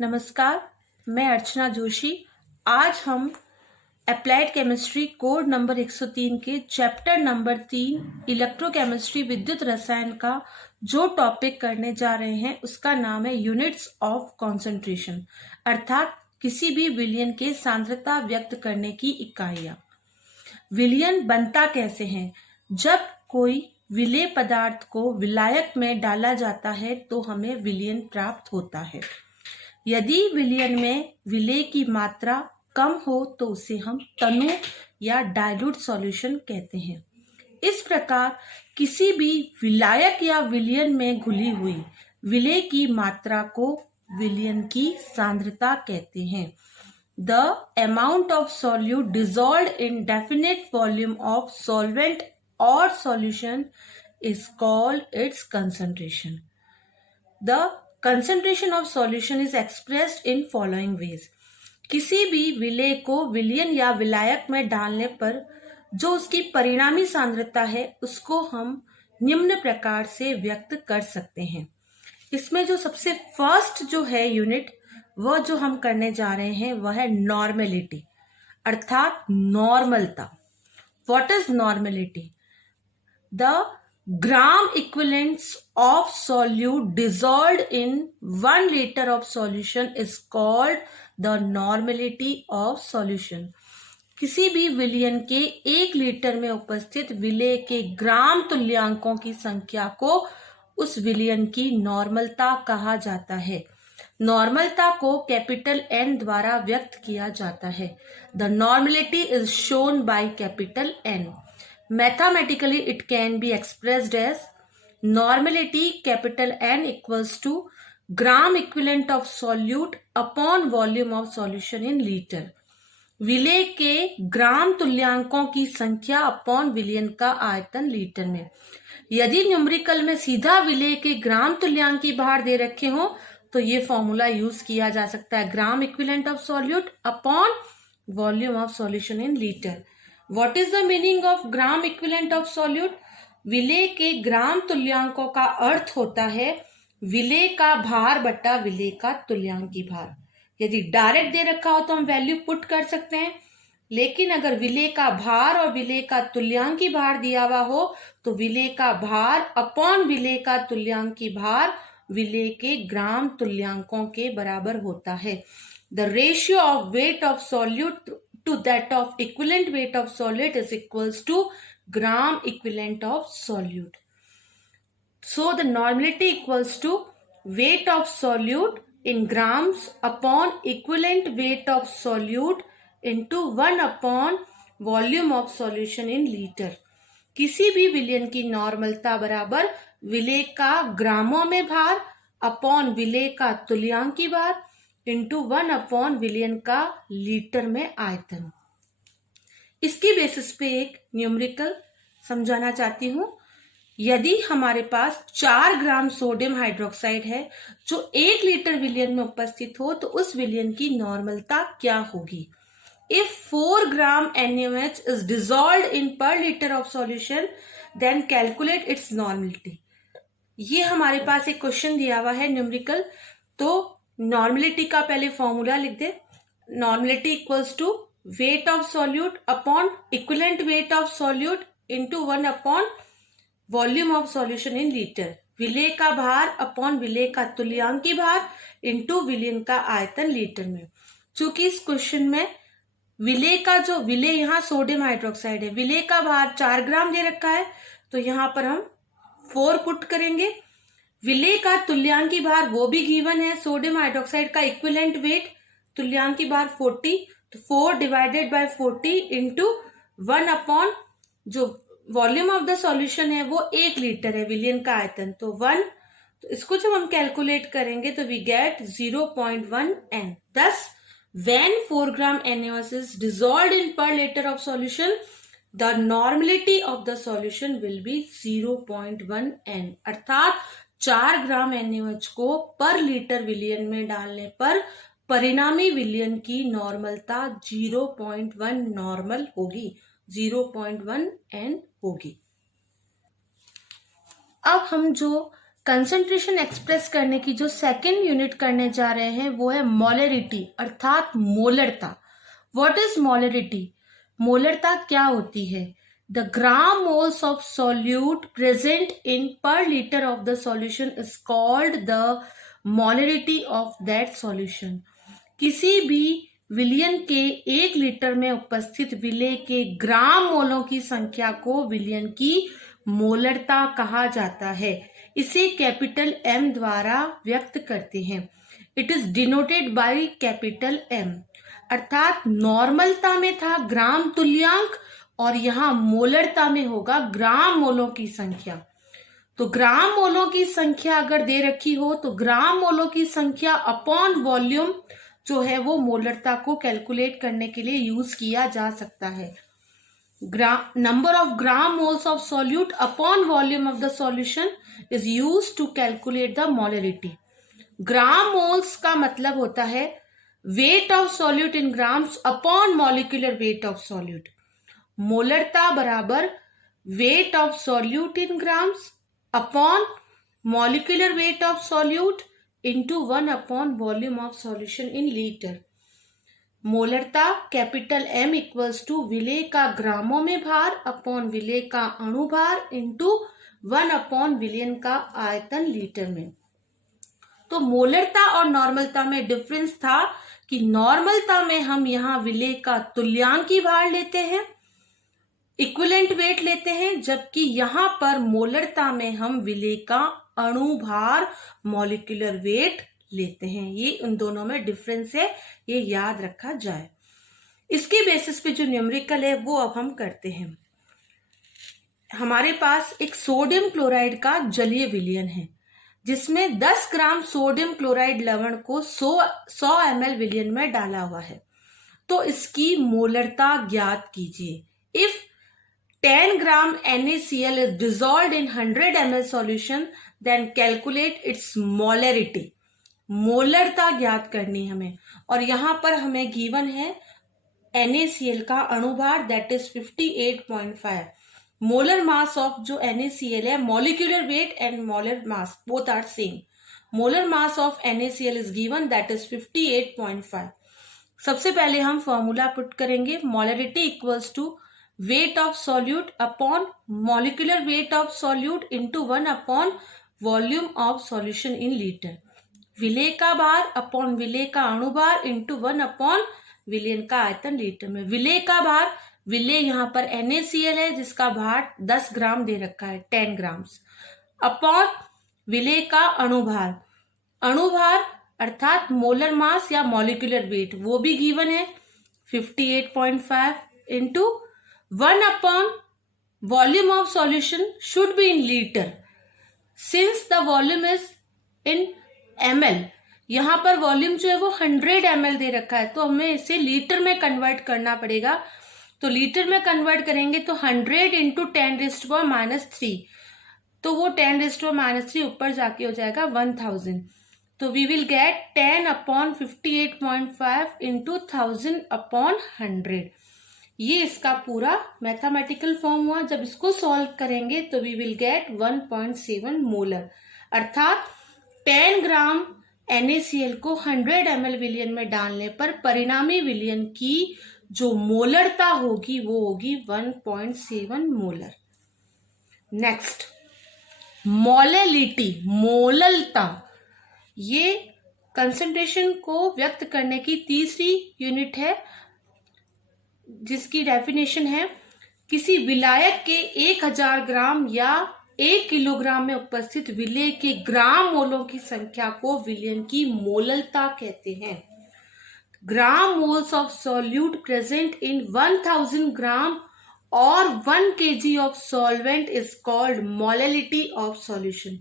नमस्कार, मैं अर्चना जोशी। आज हम अप्लाइड केमिस्ट्री कोड नंबर 103 के चैप्टर नंबर 3 इलेक्ट्रोकेमिस्ट्री विद्युत रसायन का जो टॉपिक करने जा रहे हैं उसका नाम है यूनिट्स ऑफ कॉन्सेंट्रेशन, अर्थात किसी भी विलयन के सांद्रता व्यक्त करने की इकाइयां। विलयन बनता कैसे है? जब कोई विलेय पदार्थ को विलायक में डाला जाता है तो हमें विलयन प्राप्त होता है। यदि विलयन में विलेय की मात्रा कम हो तो उसे हम तनु या डाइल्यूट सॉल्यूशन कहते हैं। इस प्रकार किसी भी विलायक या विलयन में घुली हुई विलेय की मात्रा को विलयन की सांद्रता कहते हैं। The amount of solute dissolved in definite volume of solvent or solution is called its concentration. The concentration of solution is expressed in following ways. किसी भी विलेय को विलयन या विलायक में डालने पर जो उसकी परिणामी सांद्रता है उसको हम निम्न प्रकार से व्यक्त कर सकते हैं। इसमें जो सबसे फर्स्ट जो है यूनिट वह जो हम करने जा रहे हैं वह है नॉर्मेलिटी, अर्थात नॉर्मलता। What is normality? The gram equivalence of solute dissolved in 1 liter of solution is called the normality of solution. किसी भी विलयन के 1 लीटर में उपस्थित विलेय के ग्राम तुल्यांकों की संख्या को उस विलयन की नॉर्मलता कहा जाता है। नॉर्मलता को कैपिटल N द्वारा व्यक्त किया जाता है। The normality is shown by capital N। Mathematically it can be expressed as normality capital N equals to gram equivalent of solute upon volume of solution in litre. विलेय के ग्राम तुल्यांकों की संख्या upon विलयन का आयतन लीटर में। यदि numerical में सीधा विलेय के ग्राम तुल्यांक की भार दे रखे हो तो ये फॉर्मूला यूज किया जा सकता है, gram equivalent of solute upon volume of solution in litre. What is the meaning of gram equivalent of solute? विलेय के ग्राम तुल्यांकों का अर्थ होता है विलेय का भार बटा विलेय का तुल्यांक की भार। यदि डायरेक्ट दे रखा हो तो हम वैल्यू पुट कर सकते हैं, लेकिन अगर विलेय का भार और विलेय का तुल्यांक की भार दिया हुआ हो तो विलेय का भार अपॉन विलेय का तुल्यांक की भार विलेय के ग्राम तुल्यांकों के बराबर होता है। The ratio of weight of solute to that of equivalent weight of solute is equals to gram equivalent of solute. So the normality equals to weight of solute in grams upon equivalent weight of solute into 1 upon volume of solution in liter। किसी भी विलयन की नॉर्मलता बराबर विलेय का ग्रामों में भार upon विलेय का तुल्यांक की भार इंटू 1 अपॉन विलयन का लीटर में आयतन। इसकी बेसिस पे एक न्यूमेरिकल समझाना चाहती हूँ। यदि हमारे पास 4 ग्राम सोडियम हाइड्रोक्साइड है जो 1 लीटर विलयन में उपस्थित हो तो उस विलयन की नॉर्मलता क्या होगी? If 4 gram NaOH is dissolved in per liter of solution then calculate its normality। ये हमारे पास एक क्वेश्चन दिया हुआ है न्यूमेरिकल, तो नॉर्मेलिटी का पहले फॉर्मूला लिख दे। Normality equals to weight of solute upon equivalent weight of solute into 1 upon volume of solution in litre. विलेय का भार अपॉन विलेय का तुल्यांक की भार इंटू विलयन का आयतन लीटर में। चूंकि इस क्वेश्चन में विलेय का जो विलेय यहाँ सोडियम हाइड्रोक्साइड है, विलेय का भार 4 ग्राम दे रखा है तो यहाँ पर हम 4 पुट करेंगे। विलेय का तुल्यांक की भार वो भी गिवन है, सोडियम हाइड्रोक्साइड का इक्विवेलेंट वेट तुल्यांक की भार 40, तो 4 डिवाइडेड बाय 40 इंटू 1 अपॉन जो वॉल्यूम ऑफ द सॉल्यूशन है वो 1 लीटर है, विलयन का आयतन तो 1, तो इसको जब हम कैलकुलेट करेंगे तो we get 0.1 N। thus when 4 gram NaOH is dissolved in per liter of solution the normality of the solution will be 0.1 N। अर्थात 4 ग्राम NaOH को पर लीटर विलयन में डालने पर परिणामी विलयन की नॉर्मलता 0.1 नॉर्मल होगी, 0.1 N होगी। अब हम जो कंसंट्रेशन एक्सप्रेस करने की जो सेकंड यूनिट करने जा रहे हैं वो है मोलरिटी अर्थात मोलरता। What is molarity? मोलरता क्या होती है? The gram moles of solute present in per litre of the solution is called the molarity of that solution. किसी भी विलयन के 1 लीटर में उपस्थित विलेय के ग्राम मोलों की संख्या को विलयन की मोलरता कहा जाता है। इसे कैपिटल M द्वारा व्यक्त करते हैं। It is denoted by capital M। अर्थात नॉर्मलता में था ग्राम तुल्यांक और यहाँ मोलरता में होगा ग्राम मोलों की संख्या। तो ग्राम मोलों की संख्या अगर दे रखी हो तो ग्राम मोलों की संख्या अपॉन वॉल्यूम जो है वो मोलरता को कैलकुलेट करने के लिए यूज किया जा सकता है। Number of gram moles of solute upon volume of the solution is used to calculate the molarity. Gram moles का मतलब होता है weight of solute in grams upon molecular weight of solute. मोलरता बराबर weight of solute in grams upon molecular weight of solute into 1 upon volume of solution in liter. मोलरता capital M equals to विलेय का ग्रामों में भार upon विलेय का अणुभार इंटू 1 अपॉन विलियन का आयतन लीटर में। तो मोलरता और नॉर्मलता में डिफरेंस था कि नॉर्मलता में हम यहाँ विलेय का तुल्यांकी भार लेते हैं, इक्विवेलेंट वेट लेते हैं, जबकि यहाँ पर मोलरता में हम विलेय का अणुभार मॉलिक्यूलर वेट लेते हैं। ये उन दोनों में डिफरेंस है, ये याद रखा जाए। इसके बेसिस पे जो न्यूमेरिकल है वो अब हम करते हैं। हमारे पास एक सोडियम क्लोराइड का जलीय विलयन है जिसमें 10 ग्राम सोडियम क्लोराइड लवण को 100 ml विलयन में डाला हुआ है। तो इसकी मोलरता ज्ञात कीजिए। If 10 gram NaCl is dissolved in 100 ml solution then calculate its molarity। मोलरता ज्ञात करनी हमें, और यहां पर हमें गिवन है NaCl का अणुभार that is 58.5। Molar mass of जो NaCl है, molecular weight and molar mass both are same. Molar mass of NaCl is given that is 58.5। सबसे पहले हम फॉर्मूला पुट करेंगे। Molarity equals to weight of solute upon molecular weight of solute into 1 upon volume of solution in litre. विलेय का भार upon विलेय का अणुभार इंटू 1 अपॉन विलियन का आयतन लीटर में। विलेय का भार, विलेय यहाँ पर NaCl है जिसका भार 10 ग्राम दे रखा है 10 ग्राम्स, अपॉन विलेय का अणुभार, अणुभार अर्थात मोलर मास या मॉलिक्यूलर वेट वो भी गिवन है 58.5 into 1 upon volume of solution should be in litre since the volume is in ml। यहां पर वॉल्यूम जो है वो 100 ml दे रखा है तो हमें इसे लीटर में कन्वर्ट करना पड़ेगा। तो लीटर में कन्वर्ट करेंगे तो 100 इंटू 10⁻³ तो वो 10⁻³ ऊपर जाके हो जाएगा 1000। तो we will get 10 upon 58.5 into 1000 upon 100। ये इसका पूरा मैथमेटिकल फॉर्म हुआ। जब इसको सॉल्व करेंगे तो वी विल गेट 1.7 मोलर, अर्थात 10 ग्राम NaCl को 100 ml विलयन में डालने पर परिणामी विलयन की जो मोलरता होगी वो होगी 1.7 मोलर। नेक्स्ट, मोलैलिटी, मोललता, ये कंसंट्रेशन को व्यक्त करने की तीसरी यूनिट है जिसकी डेफिनेशन है किसी विलायक के 1000 ग्राम या 1 किलोग्राम में उपस्थित विलेय के ग्राम मोलों की संख्या को विलयन की मोललता कहते हैं। Gram moles of solute present in 1000 gram और 1 kg of solvent is called molality of solution.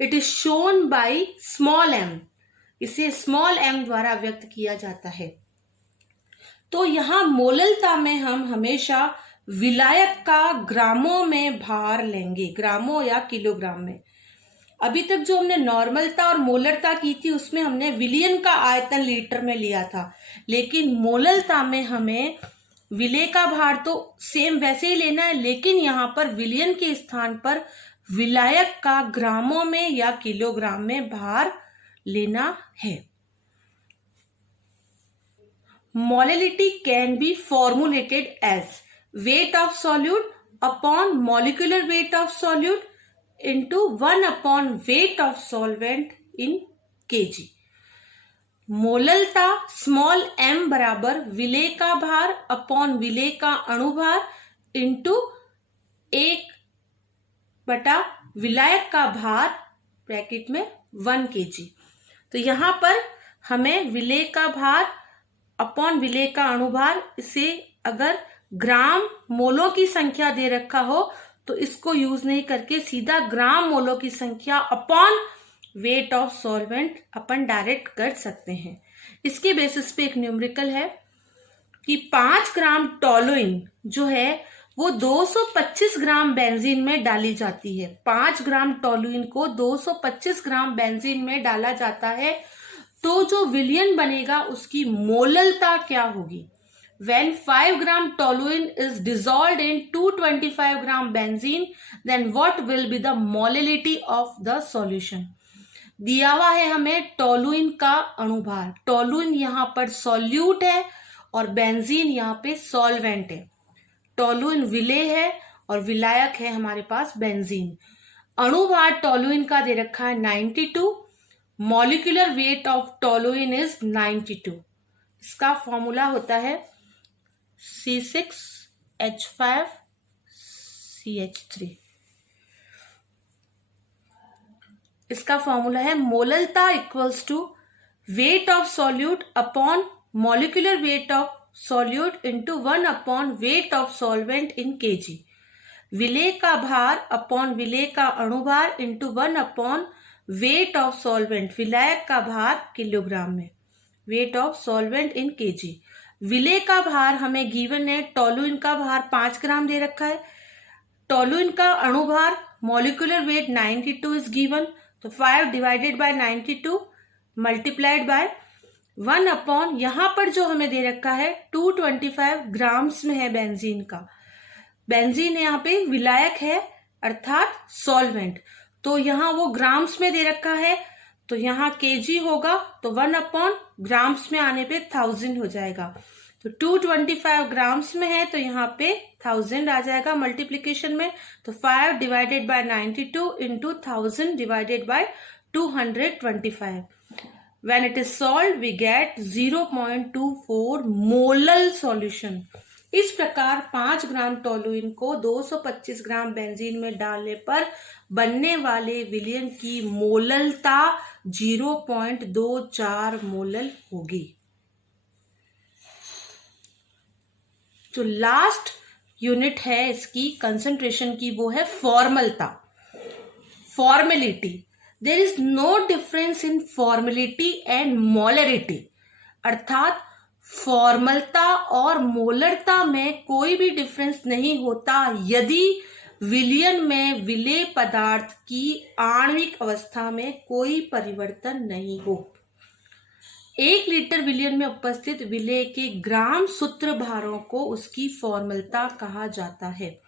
It is shown by small m। इसे स्मॉल m द्वारा व्यक्त किया जाता है। तो यहां मोललता में हम हमेशा विलायक का ग्रामों में भार लेंगे, ग्रामों या किलोग्राम में। अभी तक जो हमने नॉर्मलता और मोलरता की थी उसमें हमने विलियन का आयतन लीटर में लिया था, लेकिन मोललता में हमें विलेय का भार तो सेम वैसे ही लेना है, लेकिन यहाँ पर विलियन के स्थान पर विलायक का ग्रामों में या किलोग्राम में भार लेना है। Molality can be formulated as weight of solute upon molecular weight of solute into 1 upon weight of solvent in kg। मोललता स्मॉल m बराबर विलेय का भार अपॉन विलेय का अणुभार इंटू 1 विलायक का भार ब्रैकेट में 1 kg। तो यहां पर हमें विलेय का भार अपॉन विलेय का अणुभार, इसे अगर ग्राम मोलों की संख्या दे रखा हो तो इसको यूज नहीं करके सीधा ग्राम मोलों की संख्या upon weight of solvent upon direct कर सकते हैं। इसके बेसिस पे एक न्यूमेरिकल है कि 5 ग्राम टोलुइन जो है वो 225 ग्राम बेंजीन में डाली जाती है। 5 ग्राम टोलुइन को 225 ग्राम बेंजीन में डाला जाता है, तो जो विलयन बनेगा उसकी मोललता क्या होगी। When 5 gram toluene is dissolved in 225 gram benzene, then what will be the molality of the solution? दिया हुआ है हमें टोलुइन का अणुभार। टोलुइन यहाँ पर सॉल्यूट है और बेंजीन यहाँ पे सॉल्वेंट है। टोलुइन विलेय है और विलायक है हमारे पास बेंजीन। अणुभार टोलुइन का दे रखा है 92। Molecular weight of toluene is 92। इसका फॉर्मूला होता है C6H5CH3। इसका फॉर्मूला है मोललता equals to weight of solute upon molecular weight of solute into 1 upon weight of solvent in kg। विलेय का भार अपॉन विलेय का अणुभार into 1 upon weight of solvent, विलायक का भार किलोग्राम में, weight of solvent in kg। विलेय का भार हमें गिवन है, टोलुइन का भार 5 ग्राम दे रखा है। टोलुइन का अणुभार मॉलिक्यूलर वेट 92 इज गिवन, तो 5 divided by 92 multiplied by 1 upon, यहां पर जो हमें दे रखा है 225 ग्राम्स में है बेंजीन का। बेंजीन यहाँ पे विलायक है अर्थात सॉल्वेंट, तो यहां वो ग्राम्स में दे रखा है, तो यहाँ kg होगा तो 1 अपॉन ग्राम्स में आने पे 1000 हो जाएगा। तो 225 ग्राम्स में है तो यहाँ पे 1000 आ जाएगा मल्टीप्लीकेशन में। तो 5 divided by 92 into 1000 divided by 225। When it is solve we get 0.24 molal solution. इस प्रकार 5 ग्राम टोलुइन को 225 ग्राम बेंजीन में डालने पर बनने वाले विलयन की मोललता 0.24 मोलल होगी। जो लास्ट यूनिट है इसकी कंसंट्रेशन की वो है फॉर्मलता, formality. There is no difference in formality and molarity, अर्थात फॉर्मलता और मोलरता में कोई भी डिफरेंस नहीं होता यदि विलयन में विलेय पदार्थ की आणविक अवस्था में कोई परिवर्तन नहीं हो। 1 लीटर विलयन में उपस्थित विलेय के ग्राम सूत्र भारों को उसकी फॉर्मलता कहा जाता है।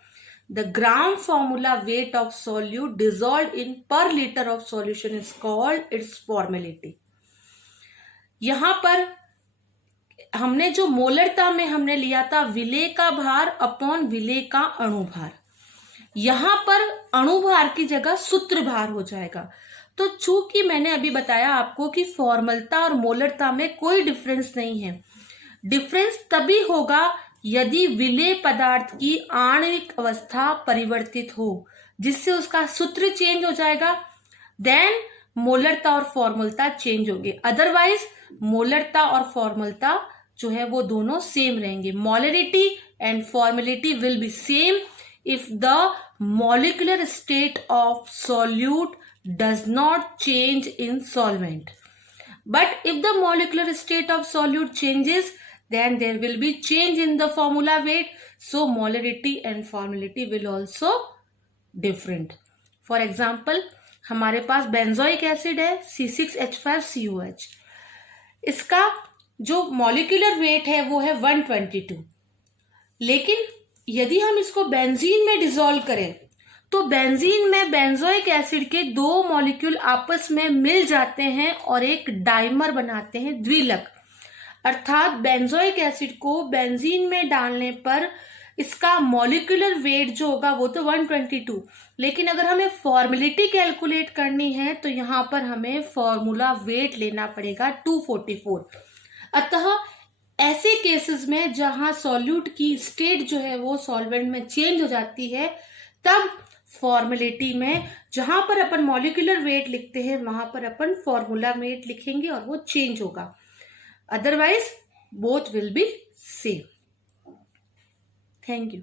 The gram formula weight of solute dissolved in per litre of solution is called its formality. यहां पर हमने जो मोलरता में हमने लिया था विलेय का भार अपॉन विलेय का अणुभार, यहां पर अणुभार की जगह सूत्र भार हो जाएगा। तो चूंकि मैंने अभी बताया आपको कि फॉर्मलता और मोलरता में कोई डिफरेंस नहीं है, डिफरेंस तभी होगा यदि विलेय पदार्थ की आणविक अवस्था परिवर्तित हो, जिससे उसका सूत्र चेंज हो जाएगा, देन मोलरता और फॉर्मलता चेंज होंगे। अदरवाइज मोलरता और फॉर्मलता जो है वो दोनों सेम रहेंगे। Molarity and formality will be same if the molecular state of solute does not change in solvent. But if the molecular state of solute changes, then there will be change in the formula weight. So molarity and formality will also different. For example, हमारे पास benzoic acid है C6H5COH। इसका जो molecular weight है वो है 122, लेकिन यदि हम इसको बेंजीन में डिसॉल्व करें तो बेंजीन में बेंजोइक एसिड के दो मॉलिक्यूल आपस में मिल जाते हैं और एक डाइमर बनाते हैं, द्विलक। अर्थात बेंजोइक एसिड को बेंजीन में डालने पर इसका मॉलिक्यूलर वेट जो होगा वो तो 122, लेकिन अगर हमें फॉर्मेलिटी कैलकुलेट करनी है तो यहाँ पर हमें फॉर्मूला वेट लेना पड़ेगा 244। अतः ऐसे केसेस में जहां सॉल्यूट की स्टेट जो है वो सॉल्वेंट में चेंज हो जाती है, तब फॉर्मेलिटी में जहां पर अपन मॉलिक्यूलर वेट लिखते हैं वहां पर अपन फॉर्मूला वेट लिखेंगे और वो चेंज होगा, otherwise both will be same. Thank you.